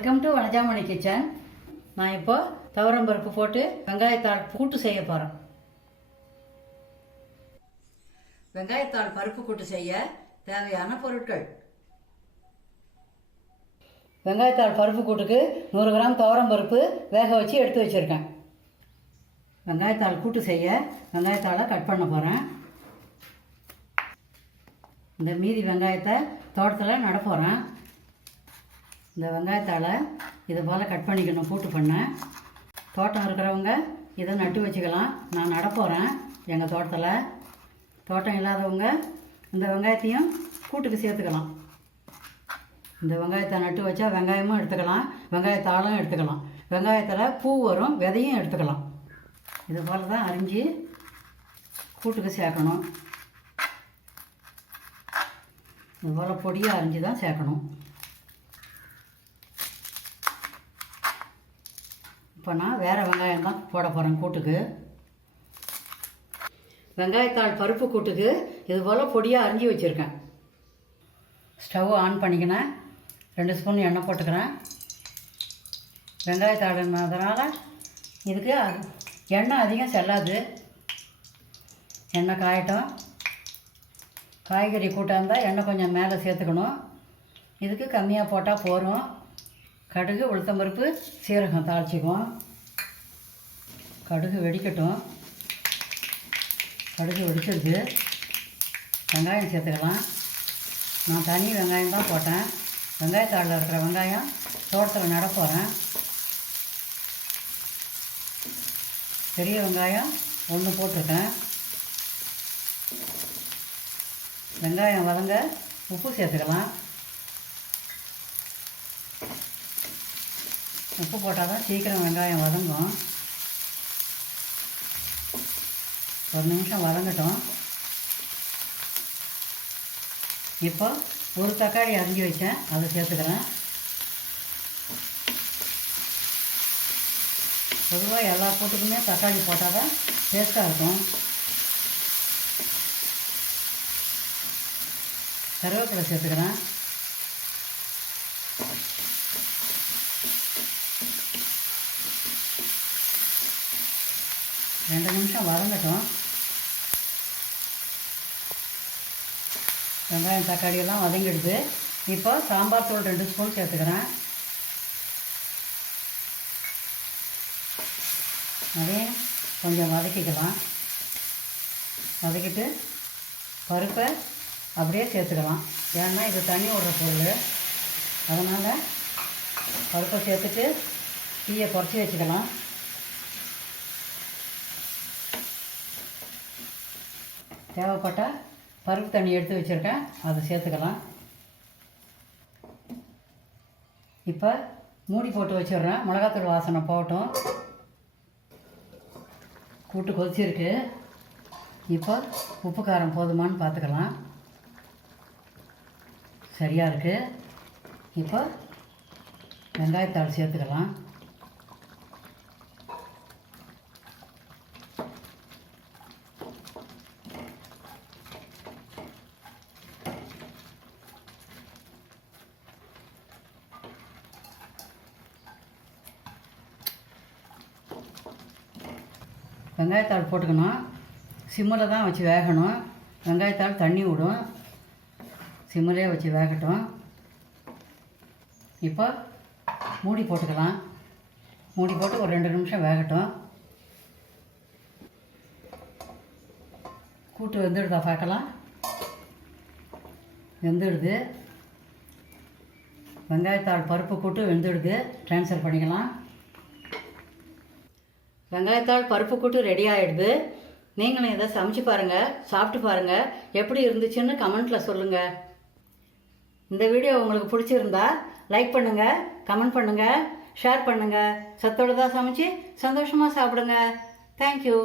Welcome to Vanajamani kitchen. நான் இப்போ துவரம் பருப்பு போட்டு வெங்காயத்தாள் கூட்டு செய்ய போகிறேன். வெங்காயத்தாள் பருப்பு கூட்டு செய்ய தேவையான பொருட்கள்: வெங்காயத்தாள் பருப்பு கூட்டுக்கு 100 கிராம் துவரம் பருப்பு வேக வச்சு எடுத்து வச்சுருக்கேன். வெங்காயத்தாள் கூட்டு செய்ய வெங்காயத்தாளை கட் பண்ண போகிறேன். இந்த மீதி வெங்காயத்தை தோட்டத்தில் நட போகிறேன். இந்த வெங்காயத்தாளை இது போல் கட் பண்ணிக்கணும். கூட்டு பண்ண தோட்டம் இருக்கிறவங்க இதை நட்டு வச்சுக்கலாம். நான் நட போகிறேன் எங்கள் தோட்டத்தில். தோட்டம் இல்லாதவங்க இந்த வெங்காயத்தையும் கூட்டுக்கு சேர்த்துக்கலாம். இந்த வெங்காயத்தை நட்டு வச்சா வெங்காயமும் எடுத்துக்கலாம், வெங்காயத்தாளும் எடுத்துக்கலாம். வெங்காயத்தில் பூ வரும், விதையும் எடுத்துக்கலாம். இது போல் தான் அரிஞ்சு கூட்டுக்கு சேர்க்கணும். இது போல் பொடியாக அரிஞ்சு தான் சேர்க்கணும். இப்போ நான் வேறு வெங்காயம் தான் போட போகிறேன் கூட்டுக்கு. வெங்காயத்தாள் பருப்பு கூட்டுக்கு இது போல் பொடியாக அரிஞ்சு வச்சுருக்கேன். Stove on பண்ணிக்கினேன். 2 ஸ்பூன் எண்ணெய் போட்டுக்கிறேன். வெங்காயத்தாளுன்றதுனால இதுக்கு எண்ணெய் அதிகம் செல்லாது. எண்ணெய் காயட்டும். காய்கறி கூட்டாக இருந்தால் எண்ணெய் கொஞ்சம் மேலே சேர்த்துக்கணும். இதுக்கு கம்மியாக போட்டால் போதும். கடுகு, உளுத்தம்பருப்பு, சீரகம் தாளிச்சிக்குவோம். கடுகு வெடிக்கட்டும். கடுகு வெடிச்சிருக்கு. வெங்காயம் சேர்த்துக்கலாம். நான் தனி வெங்காயம் தான் போட்டேன். வெங்காயத்தாளில் இருக்கிற வெங்காயம் தோட்டத்தில் நட போகிறேன். பெரிய வெங்காயம் 1 போட்டிருக்கேன். வெங்காயம் வதங்க உப்பு சேர்த்துக்கலாம். உப்பு போட்டால் தான் சீக்கிரம் வெங்காயம் வதங்கும். 1 நிமிஷம் வதங்கட்டும். இப்போ ஒரு தக்காளி அரிஞ்சு வச்சேன், அதை சேர்த்துக்கிறேன். பொதுவாக எல்லா கூட்டுக்குமே தக்காளி போட்டால் தான் டேஸ்ட்டாக இருக்கும். கருவேப்பிலை சேர்த்துக்கிறேன். ரெண்டு நிமிஷம் வதங்கட்டும். வெங்காயம் தக்காளியெல்லாம் வதங்கிடுது. இப்போ சாம்பார் தூள் 2 ஸ்பூன் சேர்த்துக்கிறேன். அதையும் கொஞ்சம் வதக்கிக்கலாம். வதக்கிட்டு பருப்பை அப்படியே சேர்த்துக்கலாம். ஏன்னா இது தண்ணி விடுற பொருள், அதனால் பருப்பை சேர்த்துட்டு தீயை குறைச்சி வச்சுக்கலாம். தேவைப்பட்டால் பருப்பு தண்ணி எடுத்து வச்சுருக்கேன், அதை சேர்த்துக்கலாம். இப்போ மூடி போட்டு வச்சிடுறேன். மிளகாத்தூள் வாசனை போகட்டும். கூட்டு கொதிச்சிருக்கு. இப்போ உப்பு காரம் போதுமான்னு பார்த்துக்கலாம். சரியாக இருக்குது. இப்போ வெங்காயத்தாள் சேர்த்துக்கலாம். வெங்காயத்தாள் போட்டுக்கணும். சிம்மில் தான் வச்சு வேகணும். வெங்காயத்தாள் தண்ணி விடும். சிம்மிலே வச்சு வேகட்டும். இப்போ மூடி போட்டுக்கலாம். மூடி போட்டு ஒரு 2 நிமிஷம் வேகட்டும். கூட்டு வெந்துடுதா பார்க்கலாம். வெந்துடுது. வெங்காயத்தாள் பருப்பு கூட்டு வெந்துடுது. ட்ரான்ஸ்ஃபர் பண்ணிக்கலாம். வெங்காயத்தாள் பருப்பு கூட்டு ரெடி ஆகிடுது. நீங்களும் இதை சமைச்சு பாருங்கள், சாப்பிட்டு பாருங்கள். எப்படி இருந்துச்சுன்னு கமெண்ட்டில் சொல்லுங்கள். இந்த வீடியோ உங்களுக்கு பிடிச்சிருந்தா லைக் பண்ணுங்கள், கமெண்ட் பண்ணுங்கள், ஷேர் பண்ணுங்கள். சத்தோடு தான் சமைச்சு சந்தோஷமாக சாப்பிடுங்க. தேங்க்யூ.